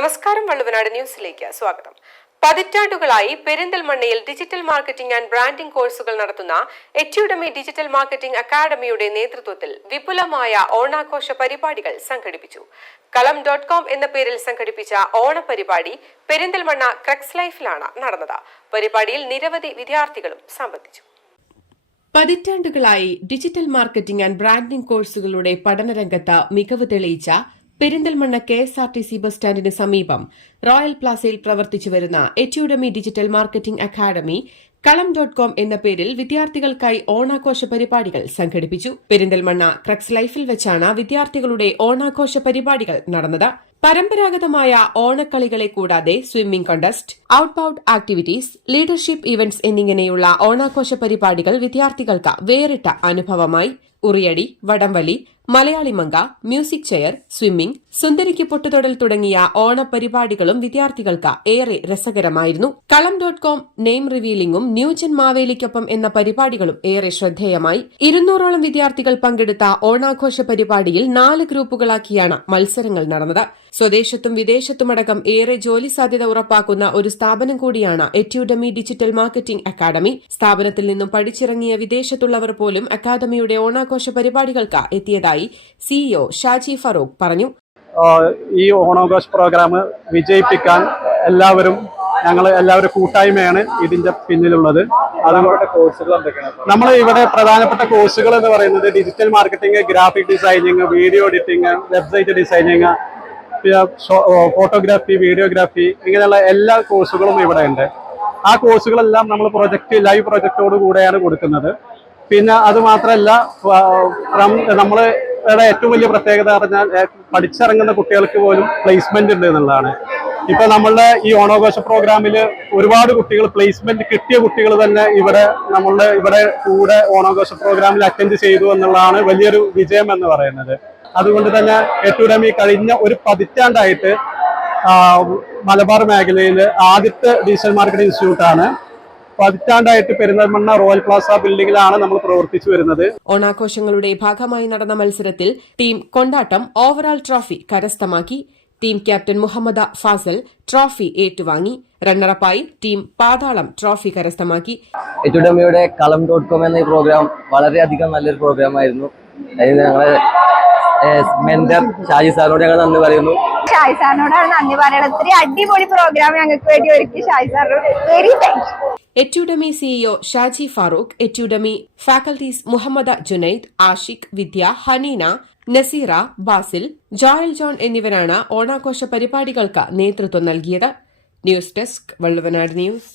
നമസ്കാരം, വള്ളുവനാട് ന്യൂസിലേക്ക് സ്വാഗതം. പതിറ്റാണ്ടുകളായി പെരിന്തൽമണ്ണയിൽ ഡിജിറ്റൽ മാർക്കറ്റിംഗ് ആൻഡ് ബ്രാൻഡിംഗ് കോഴ്സുകൾ നടത്തുന്ന എറ്റ്യൂഡമി ഡിജിറ്റൽ മാർക്കറ്റിംഗ് അക്കാദമിയുടെ നേതൃത്വത്തിൽ വിപുലമായ ഓണാഘോഷ പരിപാടികൾ സംഘടിപ്പിച്ചു. കളം.com എന്ന പേരിൽ സംഘടിപ്പിച്ച ഓണപരിപാടി പെരിന്തൽമണ്ണ ക്രക്സ് ലൈഫിലാണ് നടന്നത്. പരിപാടിയിൽ നിരവധി വിദ്യാർത്ഥികളും സംബന്ധിച്ചു. പതിറ്റാണ്ടുകളായി ഡിജിറ്റൽ മാർക്കറ്റിംഗ് ആൻഡ് ബ്രാൻഡിംഗ് കോഴ്സുകളുടെ പഠനരംഗത്ത് മികവ് തെളിയിച്ച പെരിന്തൽമണ്ണ KSRTC ബസ് സ്റ്റാൻഡിന് സമീപം റോയൽ പ്ലാസയിൽ പ്രവർത്തിച്ചുവരുന്ന എറ്റ്യൂഡമി ഡിജിറ്റൽ മാർക്കറ്റിംഗ് അക്കാദമി കളം.com എന്ന പേരിൽ വിദ്യാർത്ഥികൾക്കായി ഓണാഘോഷ പരിപാടികൾ സംഘടിപ്പിച്ചു. പെരിന്തൽമണ്ണ ക്രക്സ് ലൈഫിൽ വെച്ചാണ് വിദ്യാർത്ഥികളുടെ ഓണാഘോഷ പരിപാടികൾ നടന്നത്. പരമ്പരാഗതമായ ഓണക്കളികളെ കൂടാതെ swimming contest, outbound activities, leadership events എന്നിങ്ങനെയുള്ള ഓണാഘോഷ പരിപാടികൾ വിദ്യാർത്ഥികൾക്ക് വേറിട്ട അനുഭവമായി. ഉറിയടി, വടംവലി, മലയാളി മങ്ക, മ്യൂസിക് ചെയർ, സ്വിമ്മിംഗ്, സുന്ദരിക്ക് പൊട്ടുതൊടൽ തുടങ്ങിയ ഓണപരിപാടികളും വിദ്യാർത്ഥികൾക്ക് ഏറെ രസകരമായിരുന്നു. കളം.com നെയിം റിവീലിംഗും ന്യൂജൻ മാവേലിക്കൊപ്പം എന്ന പരിപാടികളും ഏറെ ശ്രദ്ധേയമായി. 200ഓളം വിദ്യാർത്ഥികൾ പങ്കെടുത്ത ഓണാഘോഷ പരിപാടിയിൽ 4 ഗ്രൂപ്പുകളാക്കിയാണ് മത്സരങ്ങൾ നടന്നത്. സ്വദേശത്തും വിദേശത്തുമടക്കം ഏറെ ജോലി സാധ്യത ഉറപ്പാക്കുന്ന ഒരു സ്ഥാപനം കൂടിയാണ് എറ്റ്യൂഡമി ഡിജിറ്റൽ മാർക്കറ്റിംഗ് അക്കാദമി. സ്ഥാപനത്തിൽ നിന്നും പഠിച്ചിറങ്ങിയ വിദേശത്തുള്ളവർ പോലും അക്കാദമിയുടെ ഓണാഘോഷ പരിപാടികൾക്ക് എത്തിയതായി CEO ഷാജി ഫറൂഖ് പറഞ്ഞു. ഈ ഓണാഘോഷ പ്രോഗ്രാം വിജയിപ്പിക്കാൻ എല്ലാവരും കൂട്ടായ്മയാണ് ഇതിന്റെ പിന്നിലുള്ളത്. നമ്മൾ ഇവിടെ പ്രധാനപ്പെട്ട കോഴ്സുകൾ എന്ന് പറയുന്നത് digital marketing, graphic designing, video editing, website designing, photography, videography, ഇങ്ങനെയുള്ള എല്ലാ കോഴ്സുകളും ഇവിടെ ഉണ്ട്. ആ കോഴ്സുകളെല്ലാം നമ്മൾ ലൈവ് പ്രൊജക്റ്റോട് കൂടെയാണ് കൊടുക്കുന്നത്. പിന്നെ അത് മാത്രമല്ല, നമ്മൾ ഏറ്റവും വലിയ പ്രത്യേകത പറഞ്ഞാൽ പഠിച്ചിറങ്ങുന്ന കുട്ടികൾക്ക് പോലും പ്ലേസ്മെന്റ് ഉണ്ട് എന്നുള്ളതാണ്. ഇപ്പൊ നമ്മളുടെ ഈ ഓണാഘോഷ പ്രോഗ്രാമിൽ ഒരുപാട് കുട്ടികൾ പ്ലേസ്മെന്റ് കിട്ടിയ കുട്ടികൾ തന്നെ ഇവിടെ കൂടെ ഓണാഘോഷ പ്രോഗ്രാമിൽ അറ്റൻഡ് ചെയ്തു എന്നുള്ളതാണ് വലിയൊരു വിജയം എന്ന് പറയുന്നത്. അതുകൊണ്ട് തന്നെ എറ്റ്യൂഡമി കഴിഞ്ഞ ഒരു പതിറ്റാണ്ടായിട്ട് മലബാർ മേഖലയിൽ ആദ്യത്തെ ഡിജിറ്റൽ മാർക്കറ്റിംഗ് ഇൻസ്റ്റിറ്റ്യൂട്ടാണ്. പതിറ്റാണ്ടായിട്ട് പെരിന്തൽമണ്ണ റോയൽ പ്ലാസ ബിൽഡിംഗിലാണ് നമ്മൾ പ്രവർത്തിച്ചു വരുന്നത്. ഓണാഘോഷങ്ങളുടെ ഭാഗമായി നടന്ന മത്സരത്തിൽ ടീം കൊണ്ടാട്ടം ഓവറാൾ ട്രോഫി കരസ്ഥമാക്കി. Team captain Muhammad Fasal trophy ഏറ്റുവാങ്ങി. റണ്ണറപ്പായി ടീം പാതാളം ട്രോഫി കരസ്ഥമാക്കി. എറ്റ്യൂഡമിയുടെ കളം.com എന്ന ഈ പ്രോഗ്രാം വളരെയധികം നല്ലൊരു പ്രോഗ്രാം ആയിരുന്നു. ഞങ്ങളെ മെന്റർ ഷാജി സാറിനോട് ഞങ്ങൾ നന്ദി പറയുന്നു. ഷാജി സാറിനോടാണ് നന്ദി പറയുന്നത്. ഇത്രയും അടിപൊളി പ്രോഗ്രാം ഞങ്ങൾക്ക് വേണ്ടി ഒരുക്കി ഷാജി സാറിനോട് very thanks. Etudemy CEO Shaji Farooq, Etudemy faculties Muhammad Junaid, Ashiq, Vidya, Haneena, Naseera, Basil, Joel John എന്നിവരാണ് ഓണാഘോഷ പരിപാടികൾക്ക് നേതൃത്വം നൽകിയത്. News desk, Valluvanad news.